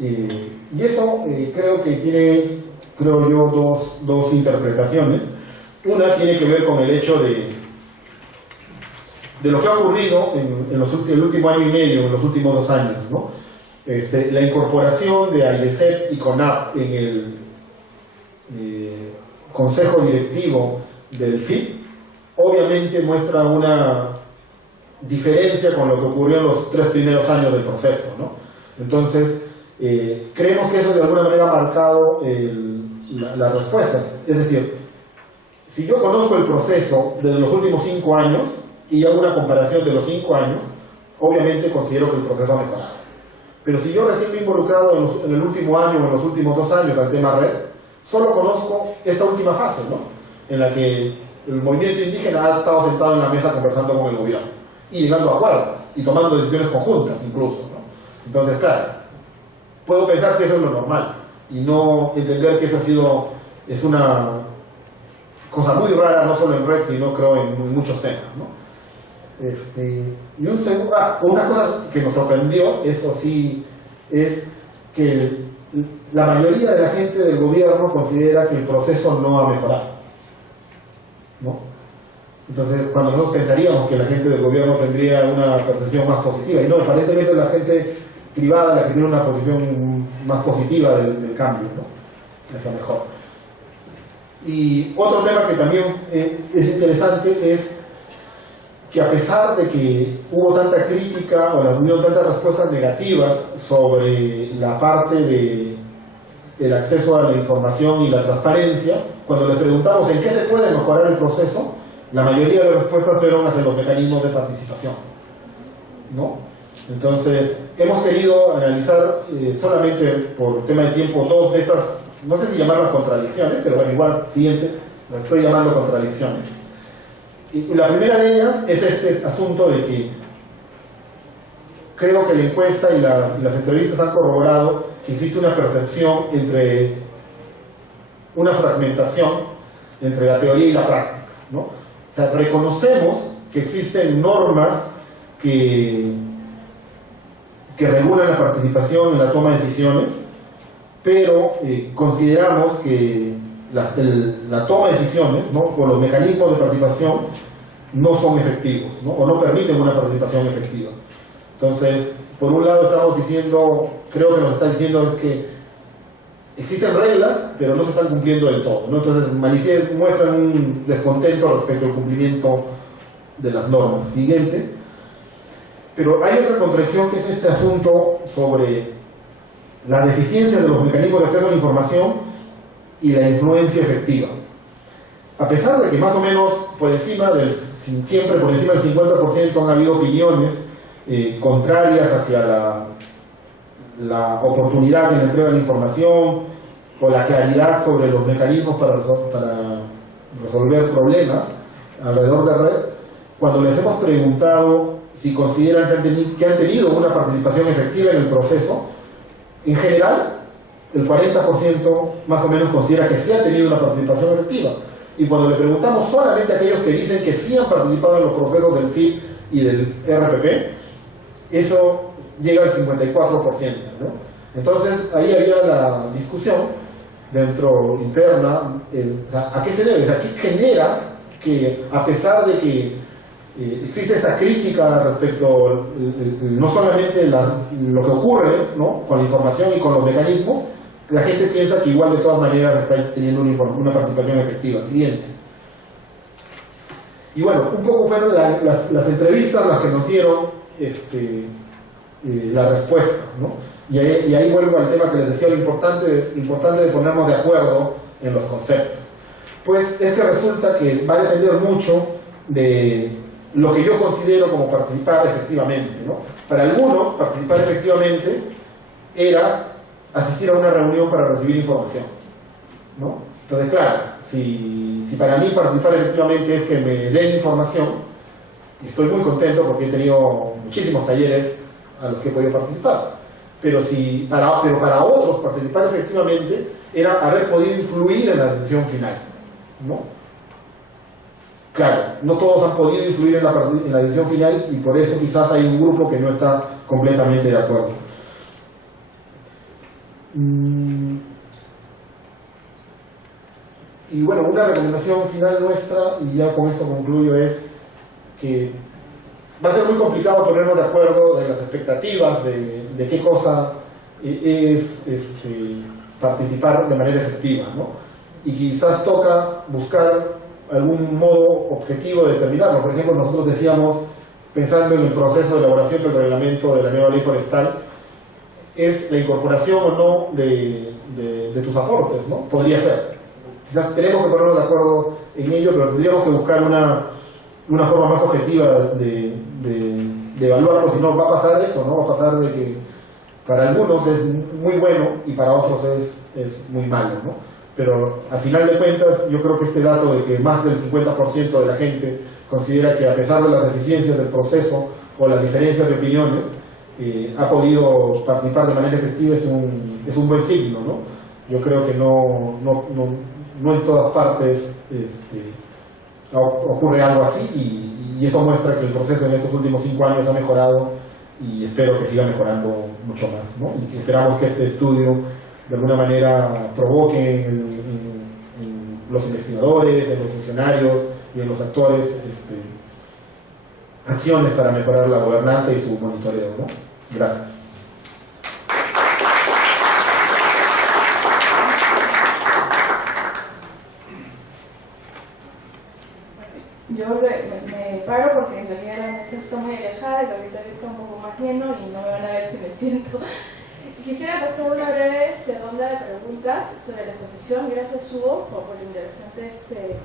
Y eso creo que tiene, dos interpretaciones. Una tiene que ver con el hecho de lo que ha ocurrido en el último año y medio, en los últimos 2 años, ¿no? La incorporación de AIESEP y CONAP en el consejo directivo del FIP obviamente muestra una diferencia con lo que ocurrió en los 3 primeros años del proceso, ¿no? Entonces, creemos que eso de alguna manera ha marcado las respuestas. Es decir, si yo conozco el proceso desde los últimos 5 años y hago una comparación de los 5 años, obviamente considero que el proceso ha mejorado. Pero si yo recién me he involucrado en el último año o en los últimos 2 años al tema red, solo conozco esta última fase, ¿no? En la que el movimiento indígena ha estado sentado en la mesa conversando con el gobierno y llegando a acuerdos y tomando decisiones conjuntas incluso, ¿no? Entonces, claro, puedo pensar que eso es lo normal y no entender que eso es una cosa muy rara, no solo en red, sino creo en muchos temas, ¿no? Y una cosa que nos sorprendió, eso sí, es que la mayoría de la gente del gobierno considera que el proceso no ha mejorado, ¿no? Entonces, cuando nosotros pensaríamos que la gente del gobierno tendría una percepción más positiva, y no, aparentemente la gente privada la que tiene una posición más positiva del cambio, ¿no? Es lo mejor. Y otro tema que también es interesante es que a pesar de que hubo tanta crítica o hubieron tantas respuestas negativas sobre la parte del acceso a la información y la transparencia, cuando les preguntamos en qué se puede mejorar el proceso, la mayoría de las respuestas fueron hacia los mecanismos de participación, ¿no? Entonces, hemos querido analizar solamente por tema de tiempo 2 de estas, no sé si llamarlas contradicciones, pero bueno, igual, siguiente, las estoy llamando contradicciones. Y la primera de ellas es este asunto de que creo que la encuesta y las entrevistas han corroborado que existe una percepción entre una fragmentación entre la teoría y la práctica, ¿no? O sea, reconocemos que existen normas que regulan la participación en la toma de decisiones, pero consideramos que la toma de decisiones, ¿no?, o los mecanismos de participación no son efectivos, ¿no?, o no permiten una participación efectiva. Entonces, por un lado estamos diciendo, creo que nos está diciendo es que existen reglas, pero no se están cumpliendo del todo, ¿no? Entonces muestran un descontento respecto al cumplimiento de las normas. Siguiente. Pero hay otra contradicción que es este asunto sobre la deficiencia de los mecanismos de acceso a la información y la influencia efectiva. A pesar de que más o menos siempre por encima del 50% han habido opiniones contrarias hacia la oportunidad en la entrega de la información o la claridad sobre los mecanismos para resolver problemas alrededor de red, cuando les hemos preguntado si consideran que han tenido una participación efectiva en el proceso, en general el 40% más o menos considera que sí ha tenido una participación efectiva. Y cuando le preguntamos solamente a aquellos que dicen que sí han participado en los procesos del FIP y del RPP, eso llega al 54%, ¿no? Entonces ahí había la discusión interna, o sea, ¿a qué se debe? O sea, ¿qué genera que a pesar de que existe esta crítica respecto no solamente lo que ocurre, ¿no?, con la información y con los mecanismos, la gente piensa que igual de todas maneras está teniendo una participación efectiva? Siguiente. Y bueno, un poco fueron las entrevistas las que nos dieron la respuesta, ¿no? Y ahí vuelvo al tema que les decía, lo importante de ponernos de acuerdo en los conceptos. Pues es que resulta que va a depender mucho de lo que yo considero como participar efectivamente, ¿no? Para algunos, participar efectivamente era asistir a una reunión para recibir información, ¿no? Entonces, claro, si para mí participar efectivamente es que me den información, estoy muy contento porque he tenido muchísimos talleres a los que he podido participar. Pero para otros participar efectivamente era haber podido influir en la decisión final, ¿no? Claro, no todos han podido influir en la decisión final y por eso quizás hay un grupo que no está completamente de acuerdo. Y bueno, una recomendación final nuestra, y ya con esto concluyo, es que va a ser muy complicado ponernos de acuerdo de las expectativas de qué cosa es participar de manera efectiva, ¿no? Y quizás toca buscar algún modo objetivo de determinarlo. Por ejemplo, nosotros decíamos, pensando en el proceso de elaboración del reglamento de la nueva ley forestal, es la incorporación o no de tus aportes, ¿no? Podría ser. Quizás tenemos que ponernos de acuerdo en ello, pero tendríamos que buscar una forma más objetiva de evaluarlo, si no va a pasar eso, ¿no? Va a pasar de que para algunos es muy bueno y para otros es muy malo, ¿no? Pero al final de cuentas yo creo que este dato de que más del 50% de la gente considera que a pesar de las deficiencias del proceso o las diferencias de opiniones, ha podido participar de manera efectiva es un buen signo, ¿no? Yo creo que no en todas partes ocurre algo así y eso muestra que el proceso en estos últimos 5 años ha mejorado y espero que siga mejorando mucho más, ¿no? Y que esperamos que este estudio de alguna manera provoque en los investigadores, en los funcionarios y en los actores acciones para mejorar la gobernanza y su monitoreo, ¿no? Gracias. Yo me paro porque en realidad la mesa está muy alejada, el auditorio está un poco más lleno y no me van a ver si me siento. Quisiera pasar una breve ronda de preguntas sobre la exposición. Gracias, Hugo, por la interesante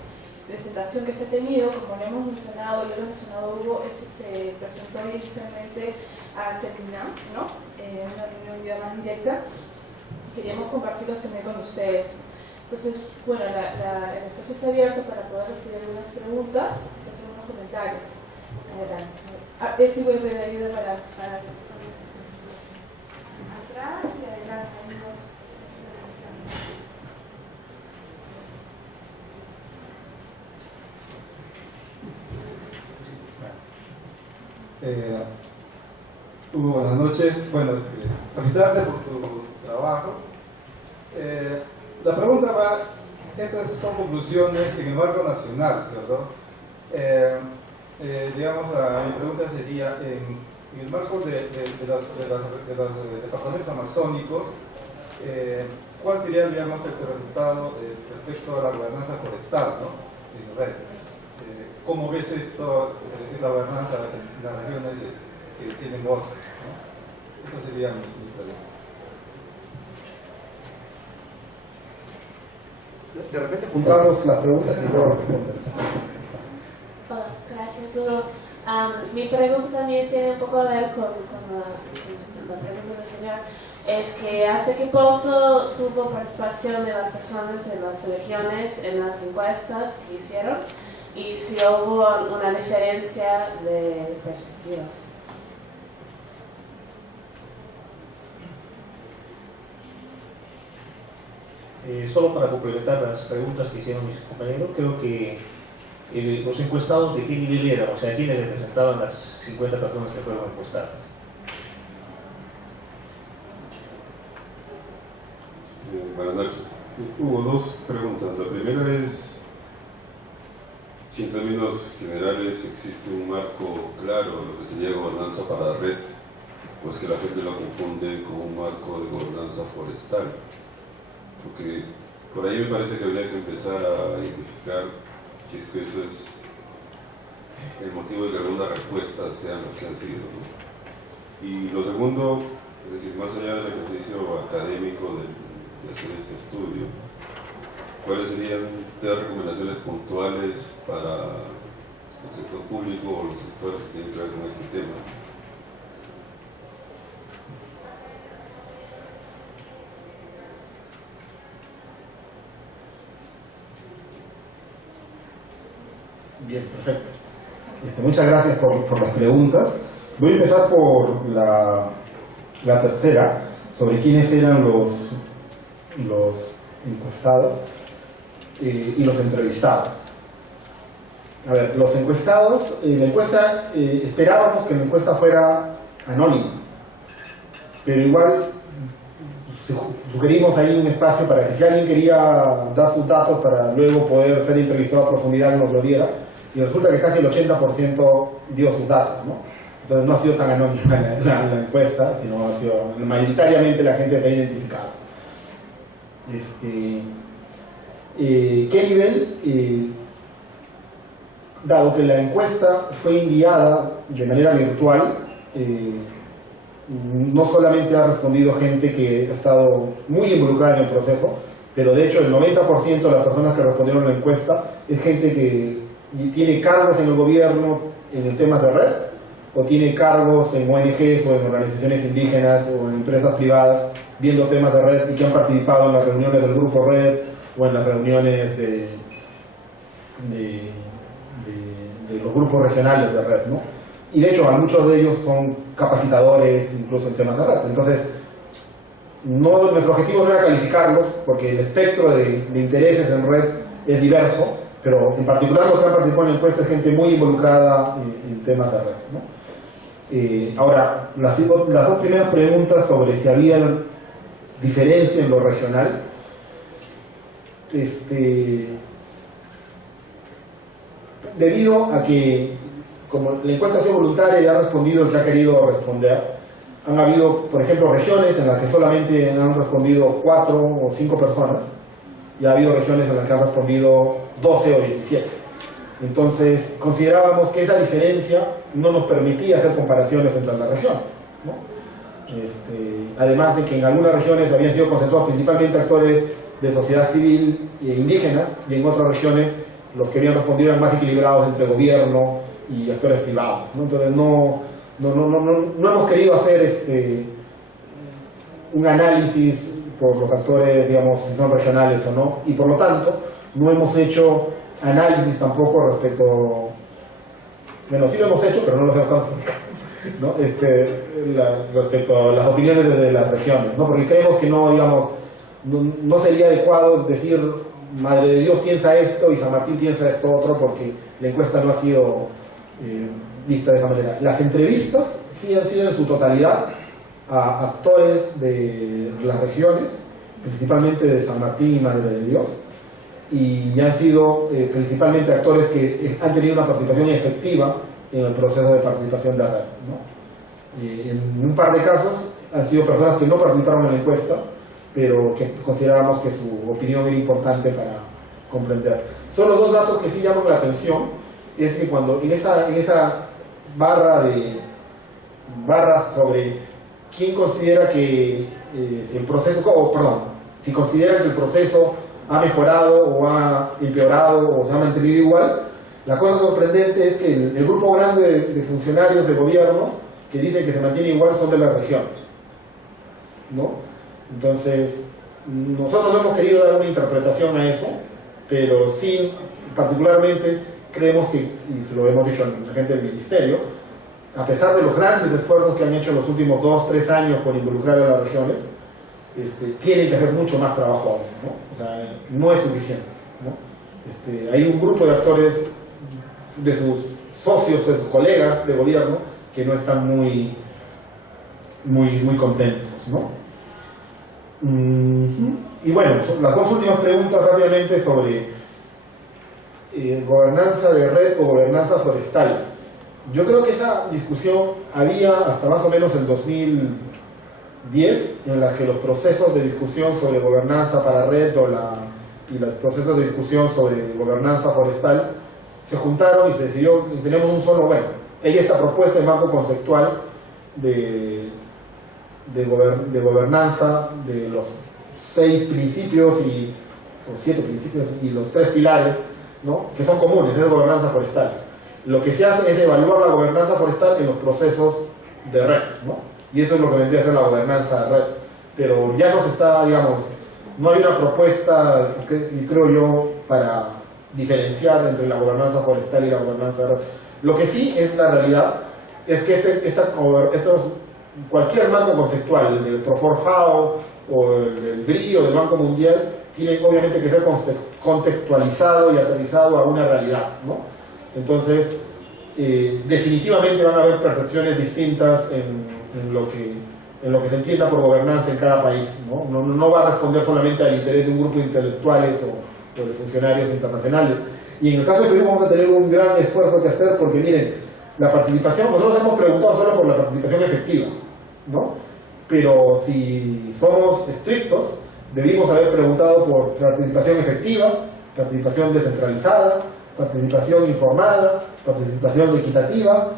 presentación que se ha tenido. Como lo hemos mencionado, yo lo he mencionado, Hugo, esto se presentó inicialmente a Seminam, ¿no? Una reunión ya más directa. Queríamos compartirlo también con ustedes. Entonces, bueno, el espacio está abierto para poder recibir algunas preguntas, quizás algunos comentarios. Adelante. Sí, voy a pedir ayuda para atrás y adelante, amigos. Hugo, buenas noches. Bueno, felicitarte por tu trabajo. La pregunta va, estas son conclusiones en el marco nacional, ¿cierto? Digamos, mi pregunta sería, en el marco de los departamentos amazónicos, ¿cuál sería, digamos, el resultado respecto a la gobernanza forestal, ¿no? En red. ¿Cómo ves esto, la gobernanza en las regiones que tienen bosques, ¿no? Eso sería mi pregunta. De repente juntamos las preguntas y luego responder. Gracias, Hugo. Mi pregunta también tiene un poco a ver con la pregunta del señor. Es que ¿hasta qué punto tuvo participación de las personas en las regiones, en las encuestas que hicieron? Y si hubo una diferencia de perspectivas. Solo para complementar las preguntas que hicieron mis compañeros, creo que los encuestados de qué nivel eran, o sea, quiénes representaban las 50 personas que fueron encuestadas. Buenas noches. Hubo dos preguntas. La primera es si en términos generales existe un marco claro de lo que sería gobernanza para la red, pues que la gente lo confunde con un marco de gobernanza forestal. Porque por ahí me parece que habría que empezar a identificar si es que eso es el motivo de que algunas respuestas sean los que han sido, ¿no? Y lo segundo, es decir, más allá del ejercicio académico de hacer este estudio, ¿cuáles serían 3 recomendaciones puntuales para el sector público o los sectores que tienen que ver con este tema? Bien, perfecto. Muchas gracias por las preguntas. Voy a empezar por la tercera, sobre quiénes eran los encuestados y los entrevistados. A ver, los encuestados, la encuesta, esperábamos que la encuesta fuera anónima, pero igual sugerimos ahí un espacio para que si alguien quería dar sus datos para luego poder ser entrevistado a profundidad nos lo diera, y resulta que casi el 80% dio sus datos, ¿no? Entonces no ha sido tan anónima la encuesta, sino ha sido mayoritariamente la gente se ha identificado. ¿Qué nivel? Dado que la encuesta fue enviada de manera virtual, no solamente ha respondido gente que ha estado muy involucrada en el proceso, pero de hecho el 90% de las personas que respondieron a la encuesta es gente que tiene cargos en el gobierno en temas de red, o tiene cargos en ONGs o en organizaciones indígenas o en empresas privadas viendo temas de red y que han participado en las reuniones del grupo red o en las reuniones de los grupos regionales de red, ¿no? Y de hecho a muchos de ellos son capacitadores incluso en temas de red. Entonces nuestro objetivo no era calificarlos porque el espectro de intereses en red es diverso, pero en particular los que han participado en la encuesta es gente muy involucrada en temas de red, ¿no? Ahora, las dos primeras preguntas sobre si había diferencia en lo regional, debido a que como la encuesta ha sido voluntaria y ha respondido el que ha querido responder, han habido, por ejemplo, regiones en las que solamente han respondido 4 o 5 personas, y ha habido regiones en las que han respondido 12 o 17. Entonces, considerábamos que esa diferencia no nos permitía hacer comparaciones entre las regiones, ¿no? Además de que en algunas regiones habían sido concentrados principalmente actores de sociedad civil e indígenas, y en otras regiones los que habían respondido eran más equilibrados entre gobierno y actores privados, ¿no? Entonces no hemos querido hacer un análisis por los actores, digamos, si son regionales o no, y por lo tanto no hemos hecho análisis tampoco respecto, bueno, sí lo hemos hecho, pero no lo hemos ¿no? Respecto a las opiniones desde las regiones, ¿no? Porque creemos que no, digamos, no sería adecuado decir Madre de Dios piensa esto y San Martín piensa esto otro, porque la encuesta no ha sido vista de esa manera. Las entrevistas sí han sido en su totalidad a actores de las regiones, principalmente de San Martín y Madre de Dios, y han sido principalmente actores que han tenido una participación efectiva en el proceso de participación de la red, ¿no? En un par de casos han sido personas que no participaron en la encuesta, pero que considerábamos que su opinión era importante para comprender. Solo dos datos que sí llaman la atención, es que cuando en esa barras sobre quién considera que el proceso, si considera que el proceso ha mejorado o ha empeorado o se ha mantenido igual, la cosa sorprendente es que el grupo grande de funcionarios de gobierno que dicen que se mantiene igual son de las regiones, ¿no? Entonces, nosotros no hemos querido dar una interpretación a eso, pero sí, particularmente, creemos que, y se lo hemos dicho a la gente del Ministerio, a pesar de los grandes esfuerzos que han hecho en los últimos 2-3 años por involucrar a las regiones, tienen que hacer mucho más trabajo aún, ¿no? O sea, no es suficiente, ¿no? Hay un grupo de actores, de sus socios, de sus colegas de gobierno, que no están muy contentos, ¿no? Y bueno, las dos últimas preguntas rápidamente sobre gobernanza de red o gobernanza forestal. Yo creo que esa discusión había hasta más o menos el 2010, en las que los procesos de discusión sobre gobernanza para red y los procesos de discusión sobre gobernanza forestal se juntaron y se decidió, y tenemos un solo, bueno, hay esta propuesta de marco conceptual de gobernanza de los 6 principios o 7 principios y los 3 pilares, ¿no? Que son comunes, es gobernanza forestal. Lo que se hace es evaluar la gobernanza forestal en los procesos de red, ¿no? Y eso es lo que vendría a ser la gobernanza de red. Pero ya no se está, digamos, no hay una propuesta, creo yo, para diferenciar entre la gobernanza forestal y la gobernanza de red. Lo que sí es la realidad es que cualquier marco conceptual, el del Profor-FAO o el del BRI o del Banco Mundial, tiene obviamente que ser contextualizado y aterrizado a una realidad, ¿no? Entonces, definitivamente van a haber percepciones distintas en lo que se entienda por gobernanza en cada país, ¿no? No va a responder solamente al interés de un grupo de intelectuales o de funcionarios internacionales. Y en el caso de Perú vamos a tener un gran esfuerzo que hacer porque miren, la participación, nosotros hemos preguntado solo por la participación efectiva, ¿no? Pero si somos estrictos, debimos haber preguntado por participación efectiva, participación descentralizada, participación informada, participación equitativa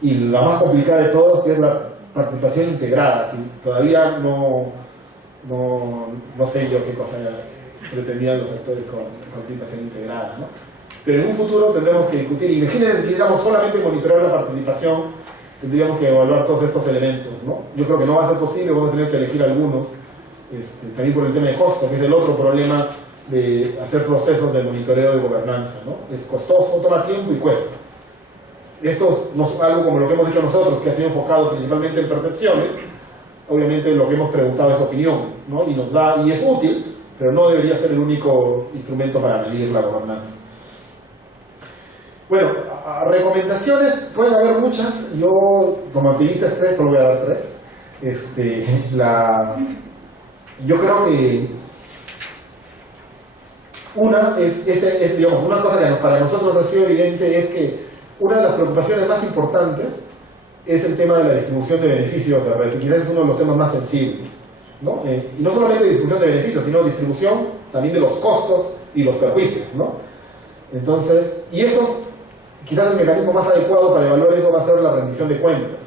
y la más complicada de todas, que es la participación integrada, que todavía no sé yo qué cosa pretendían los actores con participación integrada, ¿no? Pero en un futuro tendremos que discutir. Imagínense que quisiéramos solamente monitorear la participación, tendríamos que evaluar todos estos elementos, ¿no? Yo creo que no va a ser posible, vamos a tener que elegir algunos, también por el tema de costo, que es el otro problema de hacer procesos de monitoreo de gobernanza, ¿no? Es costoso, toma tiempo y cuesta. Esto no es algo como lo que hemos hecho nosotros, que ha sido enfocado principalmente en percepciones. Obviamente lo que hemos preguntado es opinión, ¿no? Y nos da, y es útil, pero no debería ser el único instrumento para medir la gobernanza. Bueno, recomendaciones pueden haber muchas. Yo, como activista estrés, solo voy a dar 3. Yo creo que una digamos, una cosa que para nosotros ha sido evidente es que una de las preocupaciones más importantes es el tema de la distribución de beneficios de red, que quizás es uno de los temas más sensibles, ¿no? Y no solamente distribución de beneficios, sino distribución también de los costos y los perjuicios, ¿no? Entonces, y eso, quizás el mecanismo más adecuado para evaluar eso va a ser la rendición de cuentas.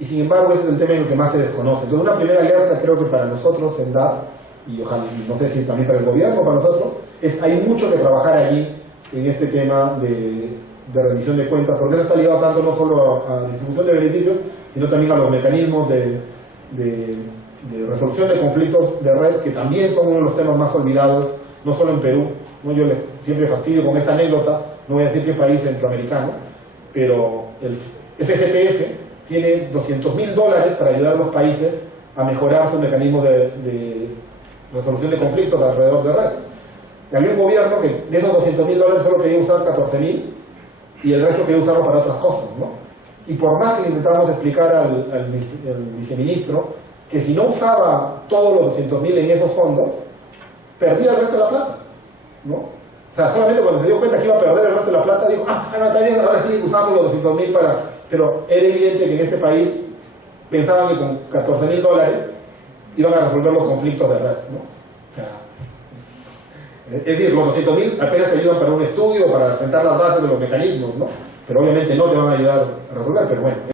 Y sin embargo, ese es el tema en el que más se desconoce. Entonces, una primera alerta creo que para nosotros en DAR, y ojalá, no sé si también para el gobierno o para nosotros, hay mucho que trabajar allí en este tema de rendición de cuentas, porque eso está ligado tanto no solo a distribución de beneficios, sino también a los mecanismos de resolución de conflictos de red, que también son uno de los temas más olvidados, no solo en Perú, ¿no? Yo siempre fastidio con esta anécdota, no voy a decir qué país centroamericano, pero el FCPF tiene $200.000 para ayudar a los países a mejorar sus mecanismos de resolución de conflictos alrededor de red. Y había un gobierno que de esos $200.000 solo quería usar 14.000 y el resto quería usarlo para otras cosas, ¿no? Y por más que le intentábamos explicar al viceministro que si no usaba todos los 200.000 en esos fondos, perdía el resto de la plata, ¿no? O sea, solamente cuando se dio cuenta que iba a perder el resto de la plata, dijo, no, está bien, ahora sí usamos los 200.000 para... Pero era evidente que en este país pensaban que con $14.000 iban a resolver los conflictos de red, ¿no? O sea, es decir, los 200.000 apenas te ayudan para un estudio, para sentar las bases de los mecanismos, ¿no? Pero obviamente no te van a ayudar a resolver, pero bueno.